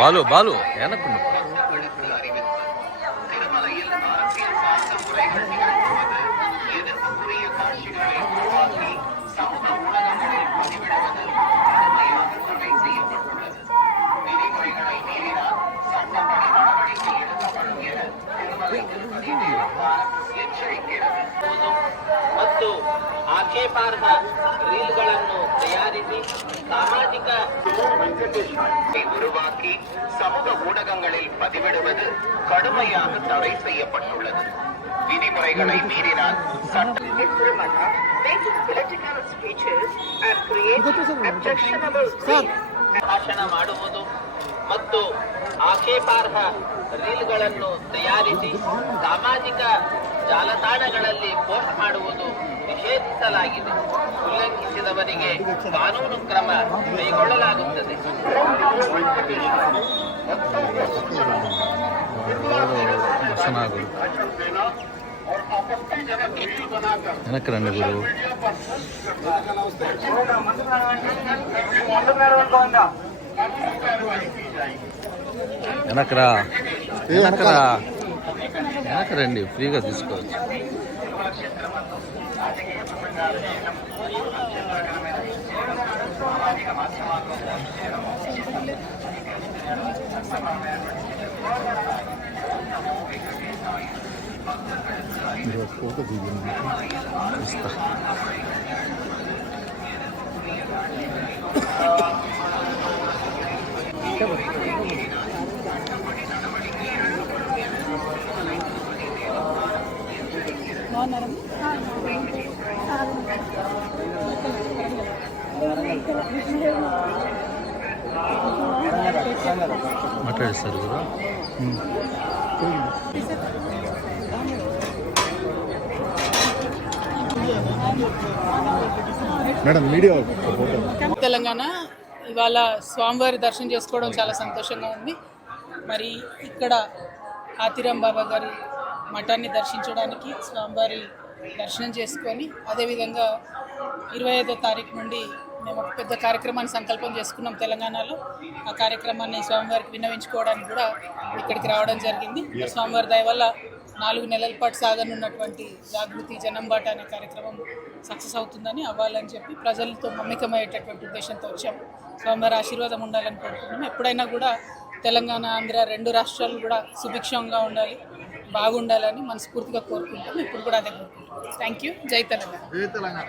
பாலு பாலு எனக்கு ஒண்ணு. திருமலையில் அரசியல் சார்ந்த முறைகள் நிகழ்த்துவது எதிர்ப்புக்குரிய காட்சிகளை உருவாக்கி ಮತ್ತು ಆಕ್ಷೇಪಾರ್ಹ ರೀಲ್ಗಳನ್ನು ತಯಾರಿಸಿ ಸಾಮಾಜಿಕ உருவாக்கி சமூக ஊடகங்களில் பதிவிடுவது கடுமையாக தடை செய்யப்பட்டுள்ளது விதிமுறைகளை மீறினால் சட்ட Tirumala making political speeches and creating objectionable scenes ಭಾಷಣ ಮಾಡುವುದು ಮತ್ತು ಆಕ್ಷೇಪಾರ್ಹ ರೀಲ್ಗಳನ್ನು ತಯಾರಿಸಿ ಸಾಮಾಜಿಕ ಜಾಲತಾಣಗಳಲ್ಲಿ ಪೋಸ್ಟ್ ಮಾಡುವುದು ನಿಷೇಧಿಸಲಾಗಿದೆ ಉಲ್ಲಂಘಿಸಿದವರಿಗೆ ಕಾನೂನು ಕ್ರಮ ಕೈಗೊಳ್ಳಲಾಗುತ್ತದೆ వసనాగుడు వెనక్కి రండి గురు వెనకరా వెనకరా వెనకరండి ఫ్రీగా తీసుకోవచ్చు ఫోటో మాట్లాడేస్తారు మేడం మీడియా తెలంగాణ ఇవాళ స్వామివారి దర్శనం చేసుకోవడం చాలా సంతోషంగా ఉంది మరి ఇక్కడ ఆతిరాం బాబా గారు మఠాన్ని దర్శించడానికి స్వామివారి దర్శనం చేసుకొని అదేవిధంగా ఇరవై ఐదో తారీఖు నుండి మేము ఒక పెద్ద కార్యక్రమాన్ని సంకల్పం చేసుకున్నాం తెలంగాణలో ఆ కార్యక్రమాన్ని స్వామివారికి విన్నవించుకోవడానికి కూడా ఇక్కడికి రావడం జరిగింది స్వామివారి దయ వల్ల నాలుగు నెలల పాటు సాగనున్నటువంటి జాగృతి జనంబాట అనే కార్యక్రమం సక్సెస్ అవుతుందని అవ్వాలని చెప్పి ప్రజలతో మమ్మికమయ్యేటటువంటి ఉద్దేశంతో వచ్చాం స్వామివారి ఆశీర్వాదం ఉండాలని కోరుకుంటున్నాం ఎప్పుడైనా కూడా తెలంగాణ ఆంధ్ర రెండు రాష్ట్రాలు కూడా సుభిక్షంగా ఉండాలి బాగుండాలని మనస్ఫూర్తిగా కోరుకుంటాం ఇప్పుడు కూడా అదే కోరుకుంటాం థ్యాంక్ యూ జై తెలంగాణ